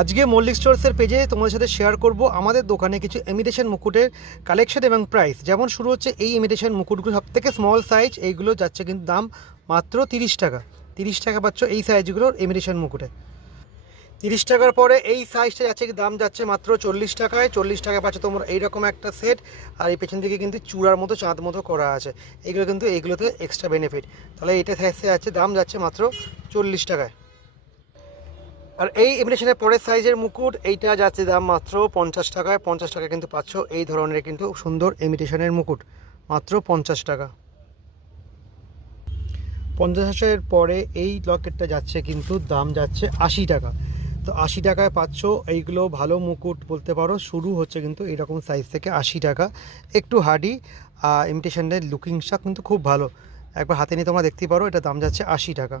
আজকে মল্লিক স্টোর্সের পেজে তোমাদের সাথে শেয়ার করব আমাদের দোকানে কিছু ইমিটেশন মুকুটের কালেকশন এবং প্রাইস। যেমন শুরু হচ্ছে এই ইমিটেশন মুকুটগুলো, সব থেকে স্মল সাইজ, এইগুলো যাচ্ছে কিন্তু দাম মাত্র 30 টাকা। 30 টাকা পাচ্ছ এই সাইজগুলোর ইমিটেশন মুকুটে। 30 টাকার পরে এই সাইজটা যাচ্ছে, দাম যাচ্ছে মাত্র 40 টাকায়। 40 টাকা পাচ্ছ তোমরা এইরকম একটা সেট। আর এই পেছন দিকে কিন্তু চূড়ার মতো চাঁদ মতো করা আছে, এইগুলো কিন্তু এইগুলোতে এক্সট্রা বেনিফিট। তাহলে এইটা সাইজে যাচ্ছে, দাম যাচ্ছে মাত্র 40 টাকায়। আর এই ইমিটেশনের পরের সাইজের মুকুট এইটা যাচ্ছে দাম মাত্র 50 টাকায়। 50 টাকা কিন্তু পাচ্ছ এই ধরনের কিন্তু সুন্দর ইমিটেশনের মুকুট, মাত্র 50 টাকা। 50-এর পরে এই লকেটটা যাচ্ছে কিন্তু দাম যাচ্ছে 80 টাকা। তো 80 টাকায় পাচ্ছ এইগুলো ভালো মুকুট বলতে পারো। শুরু হচ্ছে কিন্তু এইরকম সাইজ থেকে 80 টাকা। একটু হার্ডি ইমিটেশনের লুকিংসটা কিন্তু খুব ভালো, একবার হাতে নিয়ে তোমরা দেখতে পারো। এটা দাম যাচ্ছে 80 টাকা।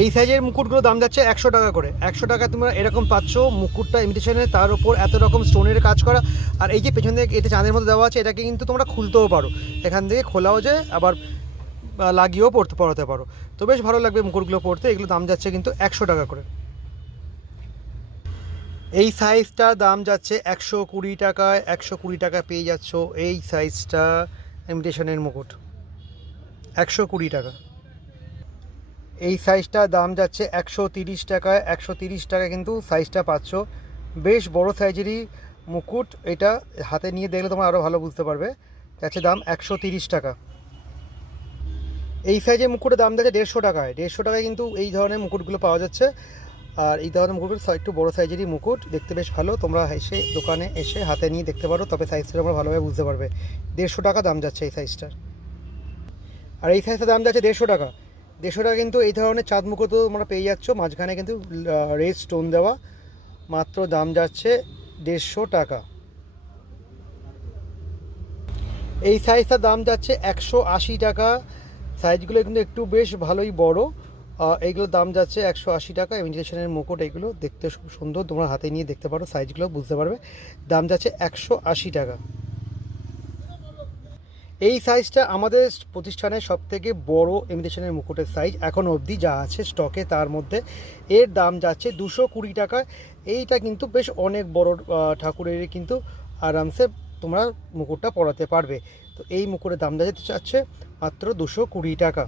এই সাইজের মুকুটগুলো দাম যাচ্ছে 100 টাকা করে। 100 টাকায় তোমরা এরকম পাচ্ছ মুকুটটা ইমিটেশনের, তার উপর এত রকম স্টোনের কাজ করা। আর এই যে পেছন থেকে এটা চাঁদের মধ্যে দেওয়া আছে, এটাকে কিন্তু তোমরা খুলতেও পারো, এখান থেকে খোলাও যায়, আবার লাগিয়েও পরাতে পারো। তো বেশ ভালো লাগবে মুকুটগুলো পরতে। এগুলো দাম যাচ্ছে কিন্তু 100 টাকা করে। এই সাইজটা দাম যাচ্ছে 120 টাকায়। 120 টাকা পেয়ে যাচ্ছ এই সাইজটা ইমিটেশনের মুকুট, 120 টাকা। এই সাইজটা দাম যাচ্ছে 130 টাকায়। 130 টাকা কিন্তু সাইজটা পাচ্ছ। বেশ বড় সাইজেরই মুকুট, এটা হাতে নিয়ে দেখলে তোমরা আরও ভালো বুঝতে পারবে। যাচ্ছে দাম 130 টাকা। এই সাইজের মুকুটের দাম যাচ্ছে 150 টাকায়। 150 টাকায় কিন্তু এই ধরনের মুকুটগুলো পাওয়া যাচ্ছে। আর এই ধরনের মুকুটগুলো একটু বড়ো সাইজেরই মুকুট, দেখতে বেশ ভালো। তোমরা এসে দোকানে এসে হাতে নিয়ে দেখতে পারো, তবে সাইজটা তোমরা ভালোভাবে বুঝতে পারবে। 150 টাকা দাম যাচ্ছে এই সাইজটার। আর এই সাইজটার দাম যাচ্ছে 150 টাকা। 150 টাকা কিন্তু এই ধরনের চাঁদ মুকুটও তোমরা পেয়ে যাচ্ছ, মাঝখানে কিন্তু রেড স্টোন দেওয়া। মাত্র দাম যাচ্ছে 150 টাকা। এই সাইজটার দাম যাচ্ছে 180 টাকা। সাইজগুলো কিন্তু একটু বেশ ভালোই বড়। এইগুলোর দাম যাচ্ছে 180 টাকা। ইমিটেশনের মুকুট, এইগুলো দেখতে খুব সুন্দর, তোমরা হাতে নিয়ে দেখতে পারো, সাইজগুলো বুঝতে পারবে। দাম যাচ্ছে 180 টাকা। এই সাইজটা আমাদের প্রতিষ্ঠানের সবথেকে বড় ইমিটেশনের মুকুটের সাইজ এখন অবধি যা আছে স্টকে, তার মধ্যে এর দাম যাচ্ছে 220 টাকা। এইটা কিন্তু বেশ অনেক বড় ঠাকুরেরই কিন্তু আরামসে তোমরা মুকুটটা পরাতে পারবে। তো এই মুকুটের দাম যাচ্ছে মাত্র 220 টাকা।